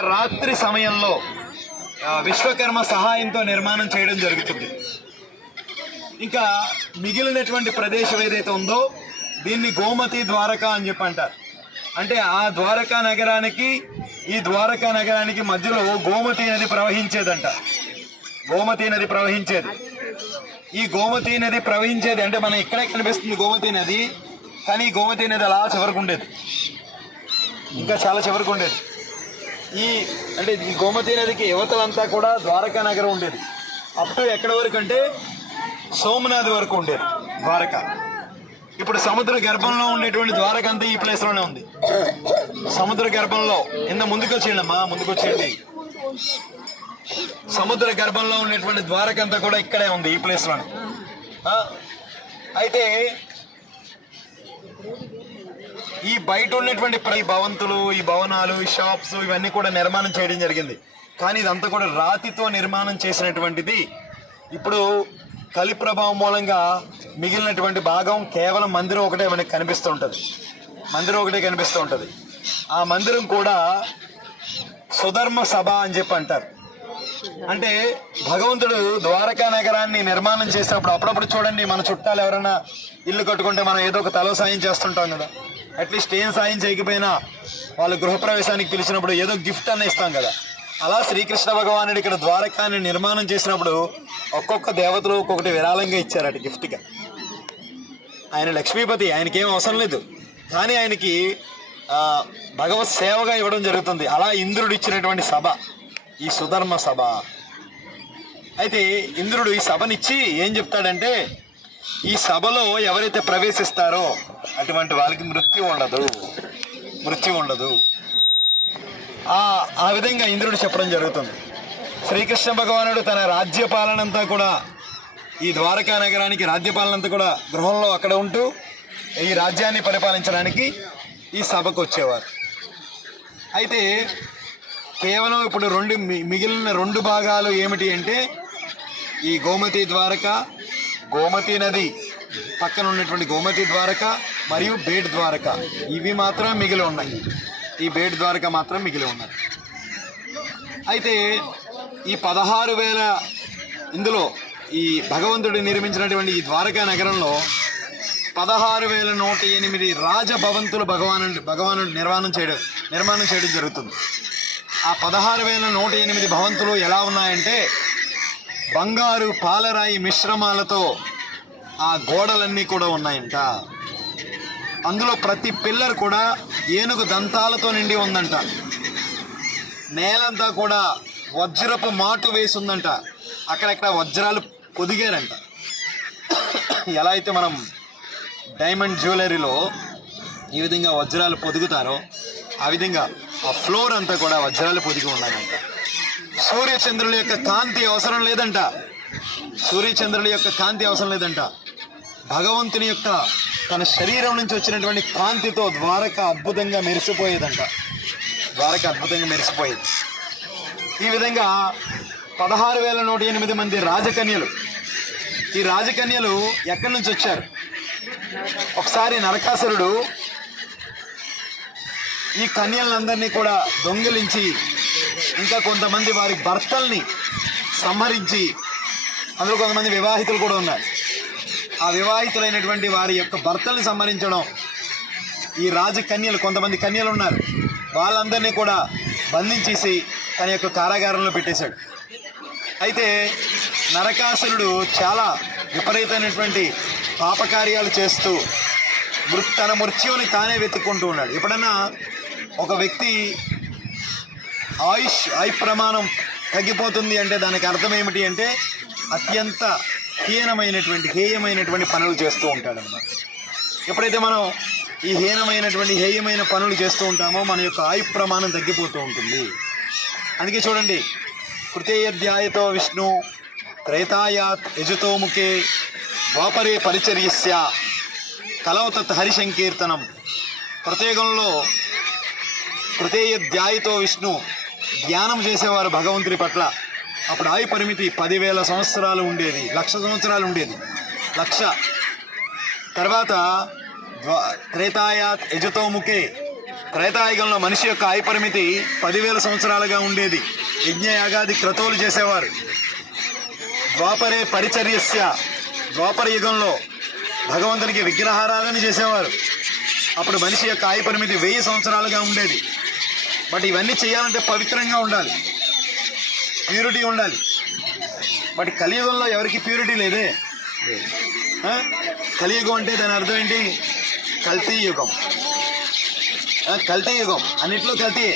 రాత్రి సమయంలో విశ్వకర్మ సహాయంతో నిర్మాణం చేయడం జరుగుతుంది. ఇంకా మిగిలినటువంటి ప్రదేశం ఏదైతే ఉందో దీన్ని గోమతి ద్వారకా అని చెప్పి అంటారు. అంటే ఆ ద్వారకా నగరానికి ఈ ద్వారకా నగరానికి మధ్యలో గోమతి నది ప్రవహించేదంట. గోమతి నది ప్రవహించేది. ఈ గోమతి నది ప్రవహించేది అంటే మనం ఇక్కడే కనిపిస్తుంది గోమతి నది కానీ గోమతి నది అలా చివరికి ఉండేది. ఇంకా చాలా చివరికి ఉండేది. ఈ అంటే ఈ గోమతి నదికి యువతలంతా కూడా ద్వారకా నగరం ఉండేది. అప్ టు ఎక్కడి వరకు అంటే సోమనాథ్ వరకు ఉండేది ద్వారక. ఇప్పుడు సముద్ర గర్భంలో ఉండేటువంటి ద్వారక అంతా ఈ ప్లేస్లోనే ఉంది. సముద్ర గర్భంలో ఇంత ముందుకు వచ్చేయండి అమ్మా ముందుకు వచ్చేయండి సముద్ర గర్భంలో ఉన్నటువంటి ద్వారక అంతా కూడా ఇక్కడే ఉంది ఈ ప్లేస్లోనే. అయితే ఈ బయట ఉన్నటువంటి ఈ భవంతులు ఈ భవనాలు ఈ షాప్స్ ఇవన్నీ కూడా నిర్మాణం చేయడం జరిగింది. కానీ ఇదంతా కూడా రాతితో నిర్మాణం చేసినటువంటిది. ఇప్పుడు కలి ప్రభావం మూలంగా మిగిలినటువంటి భాగం కేవలం మందిరం ఒకటే మనకి కనిపిస్తూ ఉంటుంది. మందిరం ఒకటే కనిపిస్తూ ఉంటుంది. ఆ మందిరం కూడా సుధర్మ సభ అని చెప్పి అంటారు. అంటే భగవంతుడు ద్వారకా నగరాన్ని నిర్మాణం చేసినప్పుడు అప్పుడప్పుడు చూడండి మన చుట్టాలు ఎవరైనా ఇల్లు కట్టుకుంటే మనం ఏదో ఒక తలో సాయం చేస్తుంటాం కదా. అట్లీస్ట్ ఏం సాయం చేయకపోయినా వాళ్ళు గృహప్రవేశానికి పిలిచినప్పుడు ఏదో గిఫ్ట్ అన్న ఇస్తాం కదా. అలా శ్రీకృష్ణ భగవానుడు ఇక్కడ ద్వారకాన్ని నిర్మాణం చేసినప్పుడు ఒక్కొక్క దేవతలు ఒక్కొక్కటి విరాళంగా ఇచ్చారట గిఫ్ట్గా. ఆయన లక్ష్మీపతి ఆయనకి ఏం అవసరం లేదు. కానీ ఆయనకి భగవత్ సేవగా ఇవ్వడం జరుగుతుంది. అలా ఇంద్రుడు ఇచ్చినటువంటి సభ ఈ సుధర్మ సభ. అయితే ఇంద్రుడు ఈ సభనిచ్చి ఏం చెప్తాడంటే ఈ సభలో ఎవరైతే ప్రవేశిస్తారో అటువంటి వాళ్ళకి మృత్యు ఉండదు. మృత్యు ఉండదు. ఆ విధంగా ఇంద్రుడు చెప్పడం జరుగుతుంది. శ్రీకృష్ణ భగవానుడు తన రాజ్యపాలనంతా కూడా ఈ ద్వారకా నగరానికి రాజ్యపాలనంతా కూడా గృహంలో అక్కడ ఉంటూ ఈ రాజ్యాన్ని పరిపాలించడానికి ఈ సభకు వచ్చేవారు. అయితే కేవలం ఇప్పుడు రెండు మిగిలిన రెండు భాగాలు ఏమిటి అంటే ఈ గోమతి ద్వారక గోమతి నది. పక్కన ఉన్నటువంటి గోమతి ద్వారక మరియు బేట్ ద్వారక. ఇవి మాత్రం మిగిలి ఉన్నాయి. ఈ బేట్ ద్వారక మాత్రం మిగిలి ఉన్నాయి అయితే ఈ పదహారు వేల ఇందులో ఈ భగవంతుడు నిర్మించినటువంటి ఈ ద్వారకా నగరంలో పదహారు వేల నూట ఎనిమిది రాజభవంతులు భగవాను భగవానుడు నిర్మాణం చేయడం నిర్మాణం చేయడం జరుగుతుంది. ఆ పదహారు వేల నూట ఎనిమిది భవంతులు ఎలా ఉన్నాయంటే బంగారు పాలరాయి మిశ్రమాలతో ఆ గోడలన్నీ కూడా ఉన్నాయంట. అందులో ప్రతి పిల్లర్ కూడా ఏనుగు దంతాలతో నిండి ఉందంట. నేలంతా కూడా వజ్రపు మాటు వేసి ఉందంట అక్కడక్కడ వజ్రాలు పొదిగారంట. ఎలా అయితే మనం డైమండ్ జ్యువెలరీలో ఈ విధంగా వజ్రాలు పొదుగుతారో ఆ విధంగా ఆ ఫ్లోర్ అంతా కూడా వజ్రాలు పొదిగి ఉన్నాయంట. సూర్యచంద్రుల యొక్క కాంతి అవసరం లేదంట. సూర్యచంద్రుల యొక్క కాంతి అవసరం లేదంట. భగవంతుని యొక్క తన శరీరం నుంచి వచ్చినటువంటి కాంతితో ద్వారక అద్భుతంగా మెరిసిపోయేదంట. ద్వారక అద్భుతంగా మెరిసిపోయేది. ఈ విధంగా పదహారు వేల నూట ఎనిమిది మంది రాజకన్యలు ఈ రాజకన్యలు ఎక్కడి నుంచి వచ్చారు? ఒకసారి నరకాసురుడు ఈ కన్యలందరినీ కూడా దొంగిలించి ఇంకా కొంతమంది వారి భర్తల్ని సంహరించి అందులో కొంతమంది వివాహితులు కూడా ఉన్నారు. ఆ వివాహితులైనటువంటి వారి యొక్క భర్తల్ని సంహరించడం ఈ రాజకన్యలు కొంతమంది కన్యలు ఉన్నారు. వాళ్ళందరినీ కూడా బంధించేసి తన యొక్క కారాగారంలో పెట్టేశాడు. అయితే నరకాసురుడు చాలా విపరీతమైనటువంటి పాపకార్యాలు చేస్తూ మృ తన మృత్యువుని తానే వెతుక్కుంటూ ఉన్నాడు. ఎప్పుడన్నా ఒక వ్యక్తి ఆయుష్ ఆయు ప్రమాణం తగ్గిపోతుంది అంటే దానికి అర్థం ఏమిటి అంటే అత్యంత హీనమైనటువంటి హేయమైనటువంటి పనులు చేస్తూ ఉంటాడు ఎప్పుడైతే మనం ఈ హీనమైనటువంటి హేయమైన పనులు చేస్తూ ఉంటామో మన యొక్క ఆయు ప్రమాణం తగ్గిపోతూ ఉంటుంది. అందుకే చూడండి కృతేయధ్యాయతో విష్ణు త్రేతాయాత్ యజుతోముఖే వాపరే ద్వాపరే పరిచర్యస్య కలవతత్ హరిశంకీర్తనం. ప్రత్యేకంలో కృతేయధ్యాయతో విష్ణు ధ్యానం చేసేవారు భగవంతుడి పట్ల. అప్పుడు ఆయు పరిమితి పదివేల సంవత్సరాలు ఉండేది. లక్ష సంవత్సరాలు ఉండేది. లక్ష. తర్వాత ద్వా త్రేతాయాత్ యజతోముఖే. త్రేతాయుగంలో మనిషి యొక్క ఆయు పరిమితి పదివేల సంవత్సరాలుగా ఉండేది. యజ్ఞ యాగాది క్రతువులు చేసేవారు. ద్వాపరే పరిచర్యస్య. ద్వాపర యుగంలో భగవంతునికి విగ్రహారాధన చేసేవారు. అప్పుడు మనిషి యొక్క ఆయు పరిమితి వెయ్యి సంవత్సరాలుగా ఉండేది. బట్ ఇవన్నీ చేయాలంటే పవిత్రంగా ఉండాలి. ప్యూరిటీ ఉండాలి. బట్ కలియుగంలో ఎవరికి ప్యూరిటీ లేదే? కలియుగం అంటే దాని అర్థం ఏంటి? కల్తీ యుగం. కల్తీ యుగం. అన్నిట్లో కల్తీ.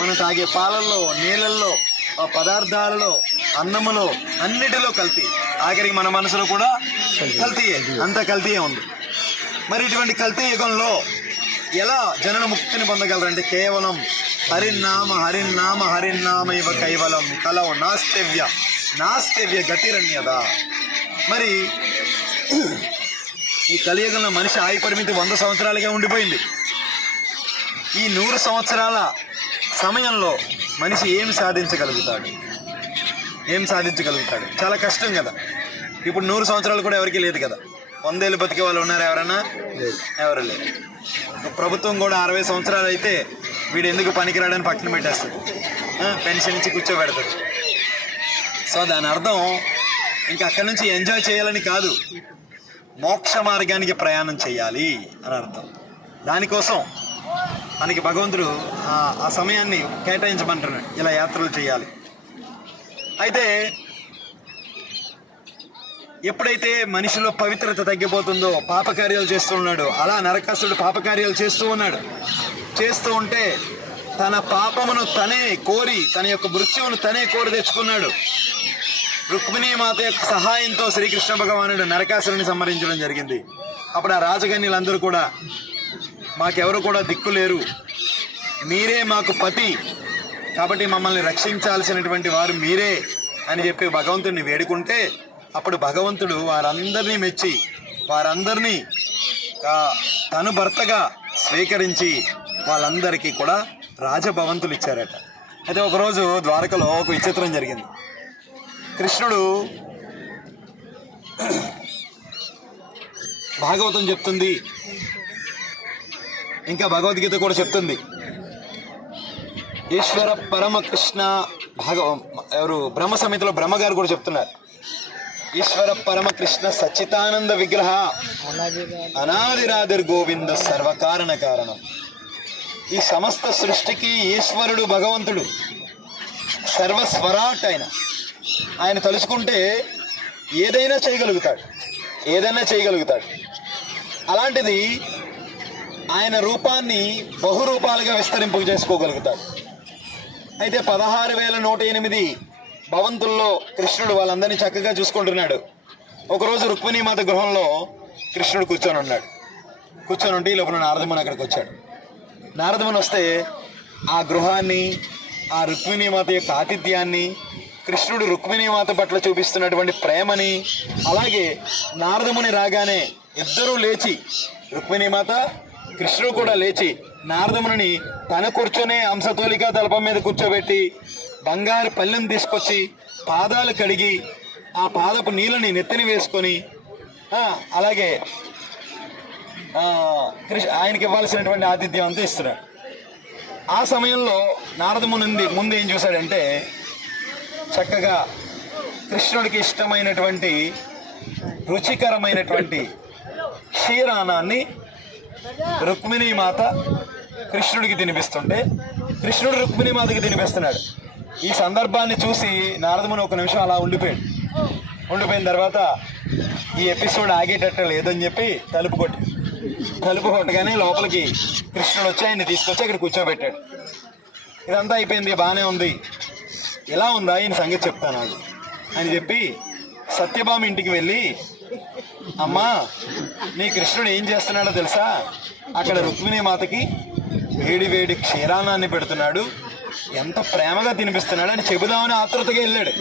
మనం తాగే పాలల్లో నీళ్ళల్లో ఆ పదార్థాలలో అన్నములో అన్నిటిలో కల్తీ. ఆఖరికి మన మనసులో కూడా కల్తీయే అంత కల్తీయే ఉంది. మరి ఇటువంటి కల్తీ యుగంలో ఎలా జనన ముక్తిని పొందగలరంటే కేవలం హరిన్నామ హరిన్నామ హరిన్నామ ఇవ కైవలం. కలవ నాస్తవ్య నాస్తవ్య గతిరన్యదా. మరి ఈ కలియుగంలో మనిషి ఆయుపరిమితి పరిమితి వంద సంవత్సరాలుగా ఉండిపోయింది. ఈ నూరు సంవత్సరాల సమయంలో మనిషి ఏం సాధించగలుగుతాడు? ఏం సాధించగలుగుతాడు? చాలా కష్టం కదా. ఇప్పుడు నూరు సంవత్సరాలు కూడా ఎవరికి లేదు కదా. వందేళ్ళు బతికే వాళ్ళు ఉన్నారు ఎవరన్నా? ఎవరు లేరు. ప్రభుత్వం కూడా అరవై సంవత్సరాలు అయితే వీడు ఎందుకు పనికిరాడని పక్కన పెట్టేస్తుంది పెన్షన్ ఇచ్చి కూర్చోబెడతాడు. సో దాని అర్థం ఇంకా అక్కడి నుంచి ఎంజాయ్ చేయాలని కాదు. మోక్ష మార్గానికి ప్రయాణం చేయాలి అని అర్థం. దానికోసం మనకి భగవంతుడు ఆ- ఆ సమయాన్ని కేటాయించమంటున్నాడు. ఇలా యాత్రలు చేయాలి. అయితే ఎప్పుడైతే మనిషిలో పవిత్రత తగ్గిపోతుందో పాపకార్యాలు చేస్తూ ఉన్నాడు అలా నరకాసుడు పాపకార్యాలు చేస్తూ ఉన్నాడు. చేస్తూ ఉంటే తన పాపమును తనే కోరి తన యొక్క మృత్యువును తనే కోరి తెచ్చుకున్నాడు. రుక్మిణీ మాత యొక్క సహాయంతో శ్రీకృష్ణ భగవానుడు నరకాసురుని సంహరించడం జరిగింది. అప్పుడు ఆ రాజకన్యలందరూ కూడా మాకెవరు కూడా దిక్కు లేరు. మీరే మాకు పతి. కాబట్టి మమ్మల్ని రక్షించాల్సినటువంటి వారు మీరే అని చెప్పి భగవంతుడిని వేడుకుంటే అప్పుడు భగవంతుడు వారందరినీ మెచ్చి వారందరినీ తను భర్తగా స్వీకరించి వాళ్ళందరికీ కూడా రాజభవంతులు ఇచ్చారట. అయితే ఒకరోజు ద్వారకలో ఒక విచిత్రం జరిగింది. కృష్ణుడు భాగవతం చెప్తుంది. ఇంకా భగవద్గీత కూడా చెప్తుంది. ఈశ్వర పరమ కృష్ణ భాగవ ఎవరు బ్రహ్మ సమితిలో బ్రహ్మగారు కూడా చెప్తున్నారు. ఈశ్వర పరమ కృష్ణ సచ్చితానంద విగ్రహ. అనాదిరాదిర్ గోవింద సర్వకారణ కారణం. ఈ సమస్త సృష్టికి ఈశ్వరుడు భగవంతుడు. సర్వస్వరాట్ ఆయన. ఆయన తలుచుకుంటే ఏదైనా చేయగలుగుతాడు. ఏదైనా చేయగలుగుతాడు. అలాంటిది ఆయన రూపాన్ని బహురూపాలుగా విస్తరింపు చేసుకోగలుగుతాడు. అయితే పదహారు వేల నూట ఎనిమిది భవంతుల్లో కృష్ణుడు వాళ్ళందరినీ చక్కగా చూసుకుంటున్నాడు. ఒకరోజు రుక్మిణీమాత గృహంలో కృష్ణుడు కూర్చొని ఉన్నాడు కూర్చొని ఉంటే ఈ లోపల నారదముని అక్కడికి వచ్చాడు. నారదముని వస్తే ఆ గృహాన్ని ఆ రుక్మిణీమాత యొక్క ఆతిథ్యాన్ని కృష్ణుడు రుక్మిణీమాత పట్ల చూపిస్తున్నటువంటి ప్రేమని అలాగే నారదముని రాగానే ఇద్దరూ లేచి రుక్మిణీమాత కృష్ణుడు కూడా లేచి నారదముని తన కూర్చొనే అంశతోలిక తలపం మీద కూర్చోబెట్టి బంగారు పల్లెని తీసుకొచ్చి పాదాలు కడిగి ఆ పాదపు నీళ్ళని నెత్తిని వేసుకొని అలాగే కృష్ణ ఆయనకి ఇవ్వాల్సినటువంటి ఆతిథ్యం అంతా ఇస్తున్నాడు ఆ సమయంలో నారదముని ముందు ఏం చూశాడంటే చక్కగా కృష్ణుడికి ఇష్టమైనటువంటి రుచికరమైనటువంటి క్షీరానాన్ని రుక్మిణీ మాత కృష్ణుడికి తినిపిస్తుంటే కృష్ణుడు రుక్మిణీ మాతకి తినిపిస్తున్నాడు. ఈ సందర్భాన్ని చూసి నారదముని ఒక నిమిషం అలా ఉండిపోయాడు. ఉండిపోయిన తర్వాత ఈ ఎపిసోడ్ ఆగేటట్టు లేదని చెప్పి తలుపు కొట్టాడు తలుపు కొట్టగానే లోపలికి కృష్ణుడు వచ్చి ఆయన్ని తీసుకొచ్చి అక్కడ కూర్చోబెట్టాడు. ఇదంతా అయిపోయింది బాగానే ఉంది. ఎలా ఉందా ఈయన సంగతి చెప్తాను నాకు అని చెప్పి సత్యభామ ఇంటికి వెళ్ళి అమ్మా నీ కృష్ణుడు ఏం చేస్తున్నాడో తెలుసా? అక్కడ రుక్మిణీ మాతకి వేడి వేడి క్షీరాన్నాన్ని పెడుతున్నాడు. ఎంత ప్రేమగా తినిపిస్తున్నాడు అని చెబుదామని ఆతృతగా వెళ్ళాడు.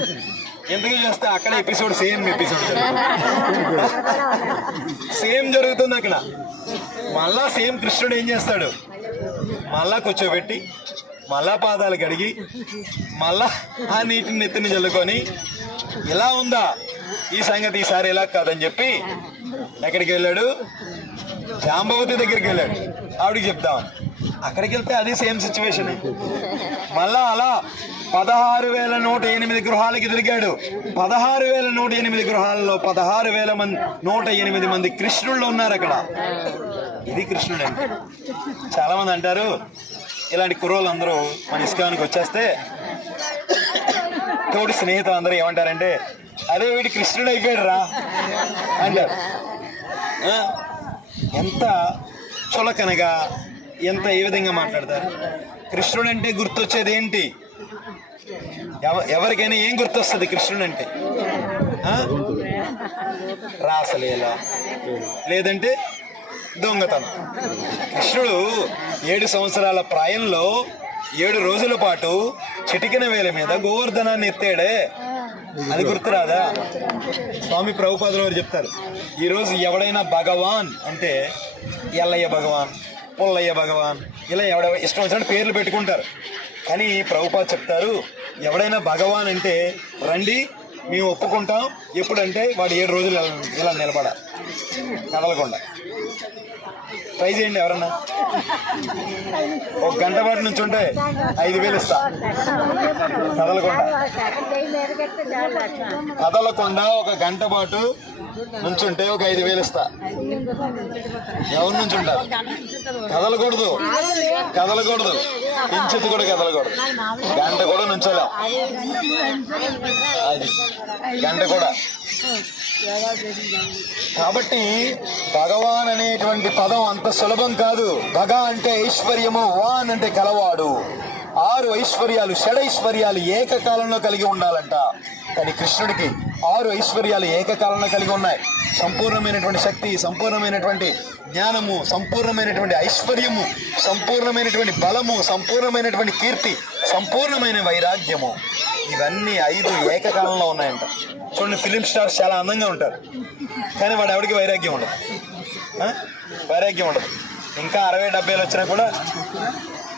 ఎందుకు చేస్తే అక్కడ ఎపిసోడ్ సేమ్ ఎపిసోడ్ సేమ్ జరుగుతుంది అక్కడ. మళ్ళా సేమ్ కృష్ణుడు ఏం చేస్తాడు? మళ్ళా కూర్చోబెట్టి మళ్ళా పాదాలు కడిగి మళ్ళా ఆ నీటిని నెత్తిని చల్లుకొని ఇలా ఉందా? ఈ సంగతి ఈసారి ఇలా కాదని చెప్పి ఎక్కడికి వెళ్ళాడు? జాంబవతి దగ్గరికి వెళ్ళాడు. ఆవిడికి చెప్దామని అక్కడికి వెళ్తే అది సేమ్ సిచ్యువేషన్ మళ్ళా అలా పదహారు వేల నూట ఎనిమిది గృహాలకి తిరిగాడు. పదహారు వేల నూట ఎనిమిది గృహాలలో పదహారు వేల మంది నూట ఎనిమిది మంది కృష్ణుళ్ళు ఉన్నారు అక్కడ. ఇది కృష్ణుడు అంటే. చాలామంది అంటారు ఇలాంటి కుర్రోళ్ళందరూ మన ఇస్కానికి వచ్చేస్తే తోటి స్నేహితులు అందరూ ఏమంటారంటే అదే వీడి కృష్ణుడు అయిపోయాడు రా అంటారు ఎంత చులకనగా ఎంత ఏ విధంగా మాట్లాడతారు? కృష్ణుడు అంటే గుర్తొచ్చేది ఏంటి ఎవ- ఎవరికైనా ఏం గుర్తొస్తుంది కృష్ణుడు అంటే రాసలీల. లేదంటే దొంగతనం. కృష్ణుడు ఏడు సంవత్సరాల ప్రాయంలో ఏడు రోజుల పాటు చిటికిన వేల మీద గోవర్ధనాన్ని ఎత్తాడే అది గుర్తురాదా? స్వామి ప్రభుపాదులు వారు చెప్తారు. ఈరోజు ఎవడైనా భగవాన్ అంటే ఎల్లయ్య భగవాన్ పుల్లయ్య భగవాన్ ఇలా ఎవడ ఇష్టం వచ్చినట్టు పేర్లు పెట్టుకుంటారు. కానీ ప్రభుపాద చెప్తారు ఎవడైనా భగవాన్ అంటే రండి మేము ఒప్పుకుంటాం. ఎప్పుడంటే వాడు ఏడు రోజులు ఇలా- ఇలా నిలబడాలి. కదలకుండా. ట్రై చేయండి ఎవరన్నా? ఒక గంట పాటు నుంచి ఉంటే ఐదు వేలు ఇస్తా. కదలకుండా. కదలకుండా ఒక గంట పాటు నుంచుంటే ఒక ఐదు వేలు ఇస్తా. ఎవరి నుంచి ఉంటారు కదలకూడదు. కదలకూడదు. కించిత్ కూడా కదలకూడదు. గంట కూడా నుంచోలేం. అది. గంట కూడా. కాబట్టి భగవాన్ అనేటువంటి పదం అంత సులభం కాదు. భగ అంటే ఐశ్వర్యము వాన్ అంటే కలవాడు. ఆరు ఐశ్వర్యాలు షడైశ్వర్యాలు ఏకకాలంలో కలిగి ఉండాలంట. కానీ కృష్ణుడికి ఆరు ఐశ్వర్యాలు ఏకకాలంలో కలిగి ఉన్నాయి. సంపూర్ణమైనటువంటి శక్తి సంపూర్ణమైనటువంటి జ్ఞానము సంపూర్ణమైనటువంటి ఐశ్వర్యము సంపూర్ణమైనటువంటి బలము సంపూర్ణమైనటువంటి కీర్తి సంపూర్ణమైన వైరాగ్యము. ఇవన్నీ ఐదు ఏకకాలంలో ఉన్నాయంట. చూడండి ఫిలిం స్టార్స్ చాలా అందంగా ఉంటారు. కానీ వాడు ఎవరికి వైరాగ్యం ఉండదు. వైరాగ్యం ఉండదు. ఇంకా అరవై డెబ్బైలు వచ్చినా కూడా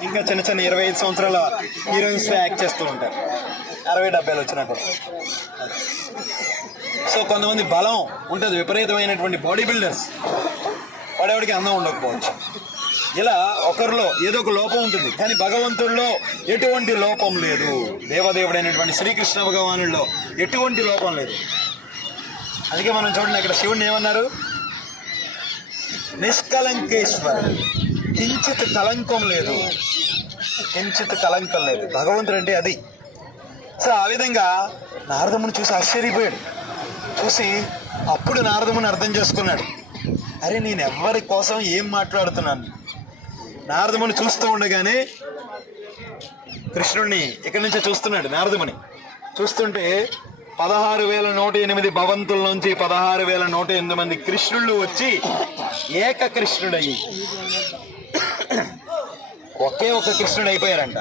ఇంకా చిన్న చిన్న ఇరవై ఐదు సంవత్సరాల హీరోయిన్స్లో యాక్ట్ చేస్తూ ఉంటారు. అరవై డెబ్బైలు వచ్చినా కూడా. సో కొంతమంది బలం ఉంటుంది విపరీతమైనటువంటి బాడీ బిల్డర్స్. వాడెవడికి అందం ఉండకపోవచ్చు. ఇలా ఒకరిలో ఏదో ఒక లోపం ఉంటుంది. కానీ భగవంతుల్లో ఎటువంటి లోపం లేదు. దేవదేవుడైనటువంటి శ్రీకృష్ణ భగవానుల్లో ఎటువంటి లోపం లేదు. అందుకే మనం చూడండి ఇక్కడ శివుడిని ఏమన్నారు? నిష్కలంకేశ్వర్. కించిత్ కలంకం లేదు. కించిత్ కలంకం లేదు. భగవంతుడు అంటే అది. సో ఆ విధంగా నారదముని చూసి ఆశ్చర్యపోయాడు. చూసి అప్పుడు నారదముని అర్థం చేసుకున్నాడు. అరే నేను ఎవరి కోసం ఏం మాట్లాడుతున్నాను? నారదముని చూస్తూ ఉండగానే కృష్ణుడిని ఇక్కడి నుంచే చూస్తున్నాడు నారదముని. చూస్తుంటే పదహారు వేల నూట ఎనిమిది భవంతుల నుంచి పదహారు వేల నూట ఎనిమిది మంది కృష్ణుళ్ళు వచ్చి ఏక కృష్ణుడయ్యి ఒకే ఒక కృష్ణుడు అయిపోయారంట.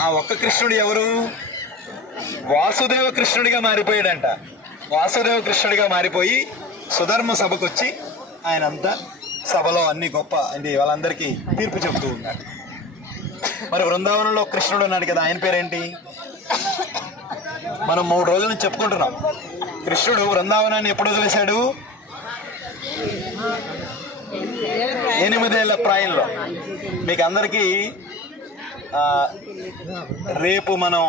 ఆ ఒక్క కృష్ణుడు ఎవరు? వాసుదేవ కృష్ణుడిగా మారిపోయాడంట. వాసుదేవ కృష్ణుడిగా మారిపోయి సుధర్మ సభకొచ్చి ఆయన అంతా సభలో అన్ని గొప్ప అంటే వాళ్ళందరికీ తీర్పు చెబుతూ ఉన్నాడు మరి బృందావనంలో కృష్ణుడు ఉన్నాడు కదా ఆయన పేరేంటి? మనం మూడు రోజుల నుంచి చెప్పుకుంటున్నాం. కృష్ణుడు బృందావనాన్ని ఎప్పుడు వదిలేశాడు? ఎనిమిదేళ్ళ ప్రాయంలో. మీకు అందరికీ రేపు మనం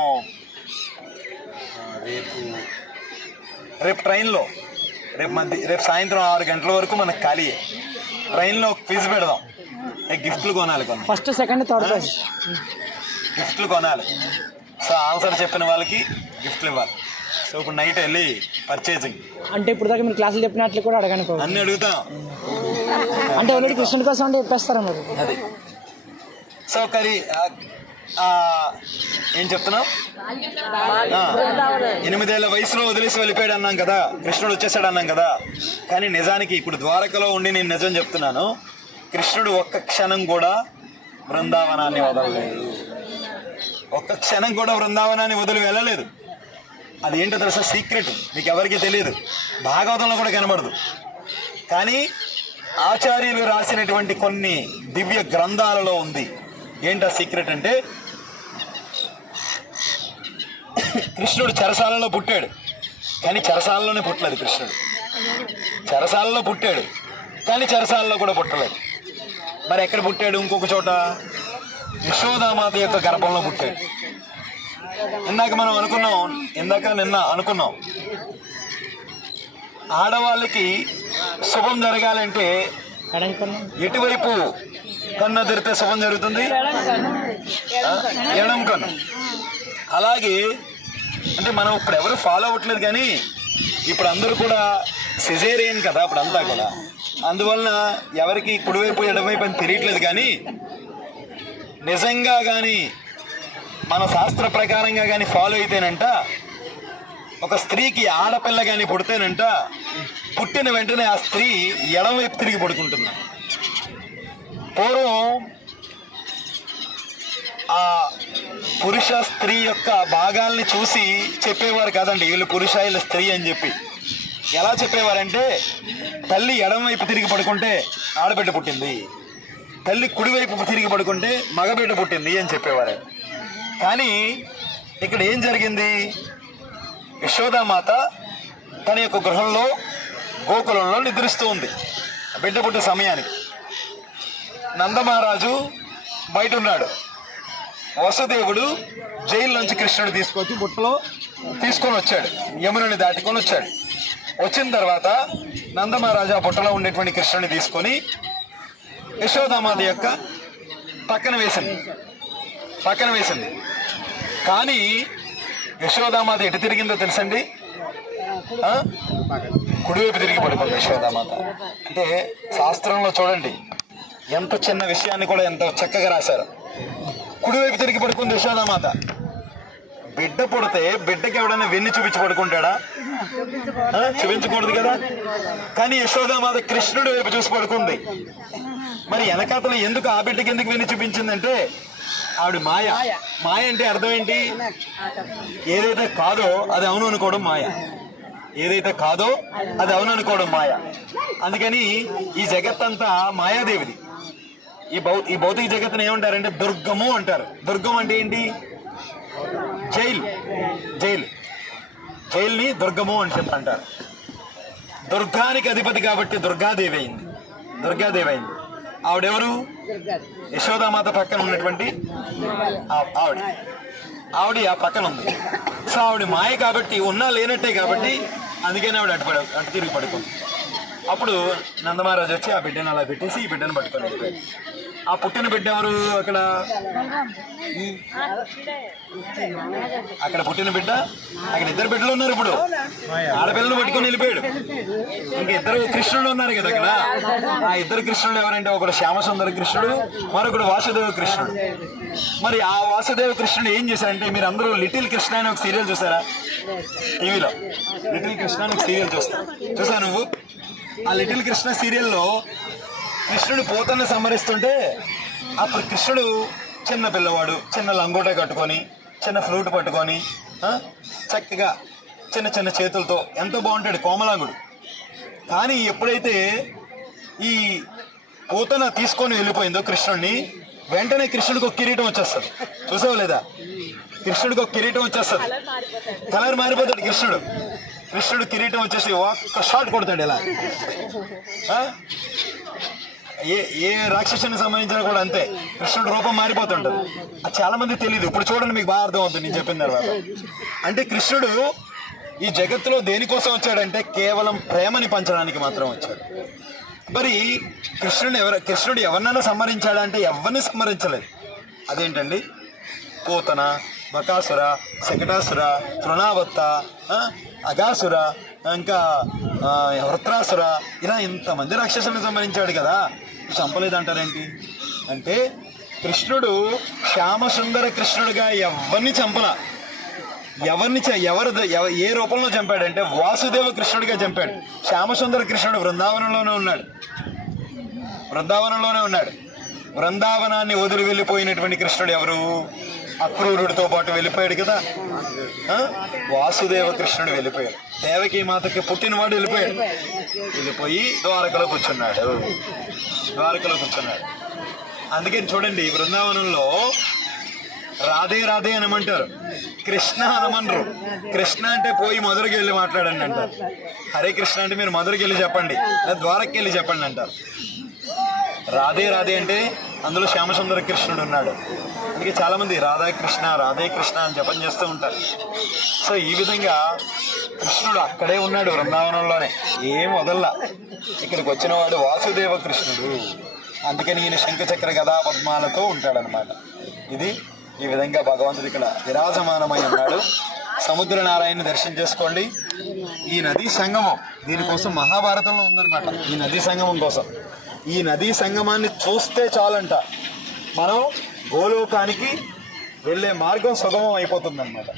రేపు రేపు ట్రైన్లో రేపు మధ్య రేపు సాయంత్రం ఆరు గంటల వరకు మనకు ఖాళీ. ట్రైన్లో క్విజ్ పెడదాం. ఏ గిఫ్ట్లు కొనాలి కొన్ని. ఫస్ట్ సెకండ్ థర్డ్ గిఫ్ట్లు కొనాలి. సో ఆన్సర్ చెప్పిన వాళ్ళకి గిఫ్ట్లు ఇవ్వాలి. సో ఇప్పుడు నైట్ వెళ్ళి పర్చేసింగ్. అంటే ఇప్పుడు దాకా మీరు క్లాసులు చెప్పినట్లు కూడా అడగను. అన్నీ అడుగుతాం. అంటే ఆల్రెడీ కృష్ణుడి కోసం అంటే చెప్పేస్తారా మీరు? అది. సో కరి ఏం చెప్తున్నావు? ఎనిమిదేళ్ళ వయసులో వదిలేసి వెళ్ళిపోయాడు అన్నాం కదా కృష్ణుడు వచ్చేసాడు అన్నాం కదా. కానీ నిజానికి ఇప్పుడు ద్వారకలో ఉండి నేను నిజం చెప్తున్నాను కృష్ణుడు ఒక్క క్షణం కూడా బృందావనాన్ని వదలలేదు. ఒక్క క్షణం కూడా బృందావనాన్ని వదిలి వెళ్ళలేదు. అది ఏంటో తెలుసా? సీక్రెట్. మీకు ఎవరికీ తెలియదు భాగవతంలో కూడా కనబడదు. కానీ ఆచార్యులు రాసినటువంటి కొన్ని దివ్య గ్రంథాలలో ఉంది. ఏంటా సీక్రెట్ అంటే కృష్ణుడు చెరసాలలో పుట్టాడు. కానీ చెరసాలలోనే పుట్టలేదు కృష్ణుడు. చెరసాలలో పుట్టాడు. కానీ చెరసాలలో కూడా పుట్టలేదు. మరి ఎక్కడ పుట్టాడు ఇంకొక చోట? యశోదామాత యొక్క గర్భంలో పుట్టాడు. ఇందాక మనం అనుకున్నాం ఇందాక నిన్న అనుకున్నాం. ఆడవాళ్ళకి శుభం జరగాలంటే ఎటువైపు? కన్ను తెరితే శుభం జరుగుతుంది? ఎడం కన్ను. అలాగే అంటే మనం ఇప్పుడు ఎవరు ఫాలో అవ్వట్లేదు కానీ ఇప్పుడు అందరూ కూడా సిజేరియన్ కదా ఇప్పుడు అంతా కూడా. అందువలన ఎవరికి కుడివైపు ఎడమవైపు అని తెలియట్లేదు కానీ నిజంగా కానీ మన శాస్త్ర ప్రకారంగా కానీ ఫాలో అయితేనంట ఒక స్త్రీకి ఆడపిల్ల కానీ పుడితేనంట పుట్టిన వెంటనే ఆ స్త్రీ ఎడమవైపు తిరిగి పడుకుంటుంది. పూర్వం ఆ పురుష స్త్రీ యొక్క భాగాల్ని చూసి చెప్పేవారు కాదండి వీళ్ళు పురుష వీళ్ళు స్త్రీ అని చెప్పి. ఎలా చెప్పేవారంటే తల్లి ఎడమవైపు తిరిగి పడుకుంటే ఆడబిడ్డ పుట్టింది తల్లి కుడివైపు తిరిగి పడుకుంటే మగబిడ్డ పుట్టింది అని చెప్పేవారు. కానీ ఇక్కడ ఏం జరిగింది? యశోదామాత తన యొక్క గృహంలో గోకులంలో నిద్రిస్తూ ఉంది. బిడ్డ పుట్టే సమయానికి. నందమహారాజు బయట ఉన్నాడు వసుదేవుడు జైలు నుంచి కృష్ణుడు తీసుకొచ్చి బుట్టలో తీసుకొని వచ్చాడు. యమునని దాటుకొని వచ్చాడు. వచ్చిన తర్వాత నందమహారాజు ఆ బుట్టలో ఉండేటువంటి కృష్ణుని తీసుకొని యశోదామాత యొక్క పక్కన వేసింది. పక్కన వేసింది. కానీ యశోదామాత ఎటు తిరిగిందో తెలుసండి? కుడివైపు తిరిగి పడుకోండి యశోదామాత. అంటే శాస్త్రంలో చూడండి. ఎంత చిన్న విషయాన్ని కూడా ఎంత చక్కగా రాశారు. కుడివైపు తిరిగి పడుకుంది యశోదామాత బిడ్డ పుడితే బిడ్డకి ఎవడైనా వెన్ను చూపించి పడుకుంటాడా? చూపించకూడదు కదా? కానీ యశోదామాత కృష్ణుడి వైపు చూసి పడుకుంది. మరి వెనకాతల ఎందుకు ఆ బిడ్డకి ఎందుకు వెన్ను చూపించిందంటే ఆవిడ మాయ. మాయ అంటే అర్థం ఏంటి? ఏదైతే కాదో అది అవును అనుకోవడం మాయ. ఏదైతే కాదో అది అవును అనుకోవడం మాయ. అందుకని ఈ జగత్తంతా మాయాదేవిది. ఈ భౌ ఈ భౌతిక జగత్తును ఏమంటారంటే దుర్గము అంటారు. దుర్గం అంటే ఏంటి? జైలు. జైలు. జైల్ని దుర్గము అని చెప్పి అంటారు దుర్గానికి అధిపతి కాబట్టి దుర్గాదేవి అయింది. దుర్గాదేవి అయింది. ఆవిడెవరు? యశోదామాత పక్కన ఉన్నటువంటి ఆవిడ. ఆవిడ ఆ పక్కన ఉంది. సో ఆవిడ మాయ కాబట్టి ఉన్నా లేనట్టే కాబట్టి అందుకని ఆవిడ అటు పడ అటు తిరిగి పడుకుంది. అప్పుడు నందమహారాజు వచ్చి ఆ బిడ్డను అలా పెట్టేసి ఈ బిడ్డను పట్టుకొని ఆ పుట్టిన బిడ్డ ఎవరు అక్కడ? అక్కడ పుట్టిన బిడ్డ? అక్కడ ఇద్దరు బిడ్డలు ఉన్నారు ఇప్పుడు. ఆడపిల్లలు పట్టుకొని వెళ్ళిపోయాడు. ఇంకా ఇద్దరు కృష్ణుడు ఉన్నారు కదా అక్కడ. ఆ ఇద్దరు కృష్ణుడు ఎవరంటే ఒకడు శ్యామసుందర కృష్ణుడు మరొకడు వాసుదేవ కృష్ణుడు. మరి ఆ వాసుదేవ కృష్ణుడు ఏం చేశారంటే మీరు అందరూ లిటిల్ కృష్ణ అని ఒక సీరియల్ చూసారా? టీవీలో. లిటిల్ కృష్ణ అని ఒక సీరియల్ చూస్తా చూసా నువ్వు? ఆ లిటిల్ కృష్ణ సీరియల్లో కృష్ణుడు పోతన్న సంహరిస్తుంటే అప్పుడు కృష్ణుడు చిన్న పిల్లవాడు చిన్న లంగోట కట్టుకొని చిన్న ఫ్లూట్ పట్టుకొని చక్కగా చిన్న చిన్న చేతులతో ఎంతో బాగుంటాడు కోమలాంగుడు. కానీ ఎప్పుడైతే ఈ పోతన తీసుకొని వెళ్ళిపోయిందో కృష్ణుడిని వెంటనే కృష్ణుడికి ఒక కిరీటం వచ్చేస్తుంది. చూసావు లేదా? కృష్ణుడికి ఒక కిరీటం వచ్చేస్తుంది. కలర్ మారిపోతాడు కృష్ణుడు. కృష్ణుడు కిరీటం వచ్చేసి ఒక్క షాట్ కొడతాడు ఇలా. ఏ ఏ రాక్షసుని సంబంధించిన కూడా అంతే. కృష్ణుడు రూపం మారిపోతుంటుంది. అది చాలా మంది తెలియదు ఇప్పుడు చూడండి మీకు బాగా అర్థం అవుతుంది నేను చెప్పిన తర్వాత. అంటే కృష్ణుడు ఈ జగత్తులో దేనికోసం వచ్చాడంటే కేవలం ప్రేమని పంచడానికి మాత్రం వచ్చాడు. మరి కృష్ణుడు ఎవరు కృష్ణుడు ఎవరినైనా సంహరించాడంటే ఎవరిని సంహరించలేదు. అదేంటండి? పూతన బకాసుర శకటాసుర తృణావత్త అగాసుర ఇంకా వృత్రాసుర ఇలా ఇంతమంది రాక్షసుని సంహరించాడు కదా. చంపలేదంటారేంటి? అంటే కృష్ణుడు శ్యామసుందర కృష్ణుడుగా ఎవరిని చంపలా? ఎవరిని ఎవరు ఎవ- ఏ రూపంలో చంపాడంటే వాసుదేవ కృష్ణుడిగా చంపాడు. శ్యామసుందర కృష్ణుడు బృందావనంలోనే ఉన్నాడు. బృందావనంలోనే ఉన్నాడు. బృందావనాన్ని వదిలి వెళ్ళిపోయినటువంటి కృష్ణుడు ఎవరు? అక్రూరుడితో పాటు వెళ్ళిపోయాడు కదా. వాసుదేవ కృష్ణుడు వెళ్ళిపోయాడు. దేవకి మాతకి పుట్టినవాడు వెళ్ళిపోయాడు. వెళ్ళిపోయి ద్వారకలో కూర్చున్నాడు. ద్వారకలో కూర్చున్నాడు. అందుకని చూడండి బృందావనంలో రాధే రాధే అనమంటారు. కృష్ణ అనమనరు కృష్ణ అంటే పోయి మధురకి వెళ్ళి మాట్లాడండి అంటారు. హరే కృష్ణ అంటే మీరు మధురకి వెళ్ళి చెప్పండి లేదా ద్వారకి వెళ్ళి చెప్పండి అంటారు. రాధే రాధే అంటే అందులో శ్యామసుందర కృష్ణుడు ఉన్నాడు. అందుకే చాలామంది రాధాకృష్ణ రాధే కృష్ణ అని జపం చేస్తూ ఉంటారు. సో ఈ విధంగా కృష్ణుడు అక్కడే ఉన్నాడు బృందావనంలోనే ఏం వదల్లా. ఇక్కడికి వచ్చిన వాడు వాసుదేవ కృష్ణుడు. అందుకని ఈయన శంఖచక్ర గదా పద్మాలతో ఉంటాడనమాట ఇది ఈ విధంగా భగవంతుడు ఇక్కడ విరాజమానమై ఉన్నాడు. సముద్ర నారాయణ దర్శనం చేసుకోండి. ఈ నదీ సంగమం దీనికోసం మహాభారతంలో ఉందన్నమాట. ఈ నదీ సంగమం కోసం. ఈ నదీ సంగమాన్ని చూస్తే చాలంట. మనం గోలోకానికి వెళ్ళే మార్గం సుగమం అయిపోతుందన్నమాట.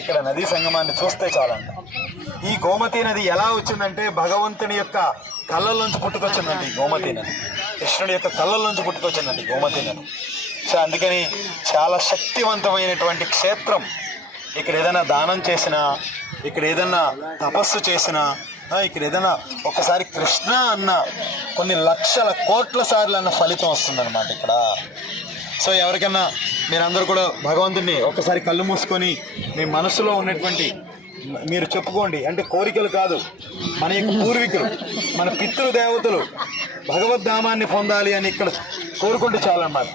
ఇక్కడ నదీ సంగమాన్ని చూస్తే చాలంట. ఈ గోమతి నది ఎలా వచ్చిందంటే భగవంతుని యొక్క కళ్ళల్లోంచి పుట్టుకొచ్చిందండి గోమతి నది. కృష్ణుడి యొక్క కళ్ళల్లోంచి పుట్టుకొచ్చిందండి గోమతి నది. సో అందుకని చాలా శక్తివంతమైనటువంటి క్షేత్రం. ఇక్కడ ఏదైనా దానం చేసినా ఇక్కడ ఏదైనా తపస్సు చేసినా ఇక్కడ ఏదైనా ఒకసారి కృష్ణ అన్న కొన్ని లక్షల కోట్ల సార్లు అన్న ఫలితం వస్తుందన్నమాట ఇక్కడ సో ఎవరికన్నా మీరందరూ కూడా భగవంతుని ఒకసారి కళ్ళు మూసుకొని మీ మనసులో ఉన్నటువంటి మీరు చెప్పుకోండి అంటే కోరికలు కాదు మన యొక్క పూర్వీకులు మన పితృదేవతలు భగవద్ధామాన్ని పొందాలి అని ఇక్కడ కోరుకుంటే చాలన్నమాట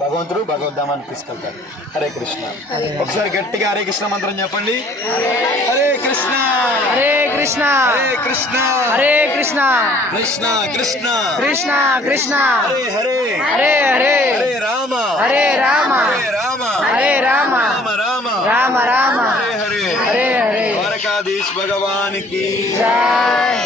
భగవంతుడు భగవద్ధామాన్ని తీసుకెళ్తారు హరే కృష్ణ ఒకసారి గట్టిగా హరే కృష్ణ మంత్రం చెప్పండి హరే కృష్ణ హరే కృష్ణ హరే కృష్ణ హరే కృష్ణ కృష్ణ కృష్ణ కృష్ణ కృష్ణ హరే హరే హరే హరే హరే రామ హరే రామ హరే రామ హరే రామ రామ రామ రామ రామ హరే హరే హరే హరే ద్వారకాధీశ్ భగవానికి జై